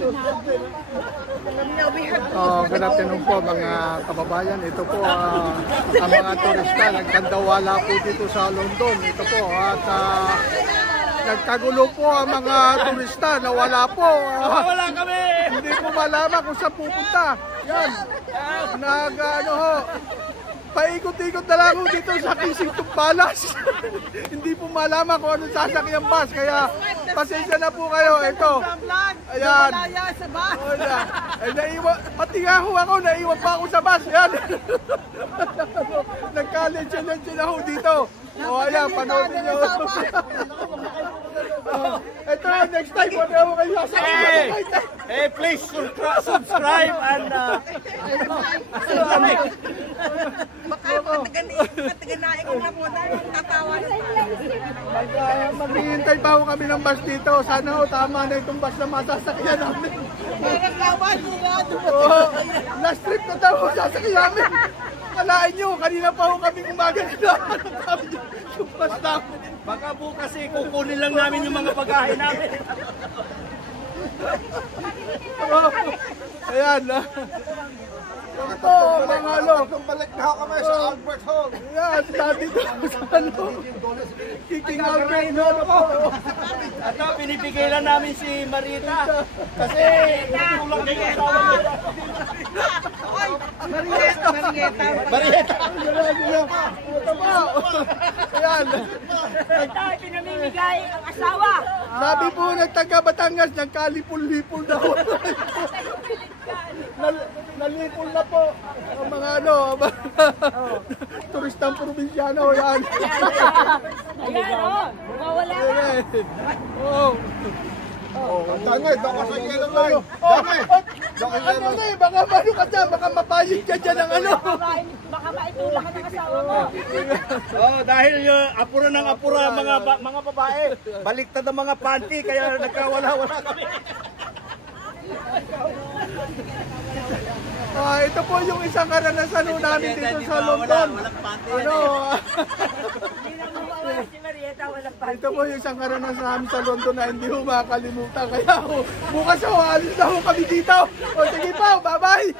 Good afternoon po mga kababayan. Ito po ang mga turista. Nagkandawala po dito sa London. Ito po at nagkagulo po ang mga turista. Nawala po. Wala kami! Hindi po malaman kung saan pupunta. Yan. Paikot-ikot na lang dito sa Kensington Palace. Hindi po malaman kung anong sasakyan bus. Kaya pasensya na po kayo. Ito. Ayan. Pati nga ako, naiwan pa ako sa bus. Ayan. Nagka-lensya na ako dito. O ayan, panoodin nyo. Ito, next time, wala ako kayo sasakyan. Hey, please subscribe and Mataganain ko na po dahil tatawa na maghihintay pa ako kami ng bus dito. Sana tama na itong bus na masasakyan namin. Last trip na daw sasakyan namin. Kalain nyo, kanina pa ako kami umaga na yung bus namin. Baka bukas kukunin lang namin yung mga bagahe namin. Ayan. Ito, mga balik na kami sa Albert Hall. Ayan, dati doon sa King Albert Hall. Ito, pinipigay lang namin si Marita. Kasi kulang kayo sa Marieta. Ito po. Ayan. Ito, pinamimigay ang asawa. Sabi po, nagtaga Batangas, nagkalipol-lipol daw. Nalipol na po ang mga turistang probinsyano. Yan. Ayan, mawala ka. Dangay, baka sa yelo lang. Baka mano ka dyan, baka mapayit ka dyan ng ano. Baka maitulak ka ng asawa mo. Dahil apura ng apura mga babae. Baliktad ang mga panty, kaya nagkawala-wala kami. Ito po yung isang karanasan namin dito sa London. Ito po yung isang karanasan namin sa London na hindi ko makakalimutan. Kaya bukas alis na kami dito. O sige po, bye-bye!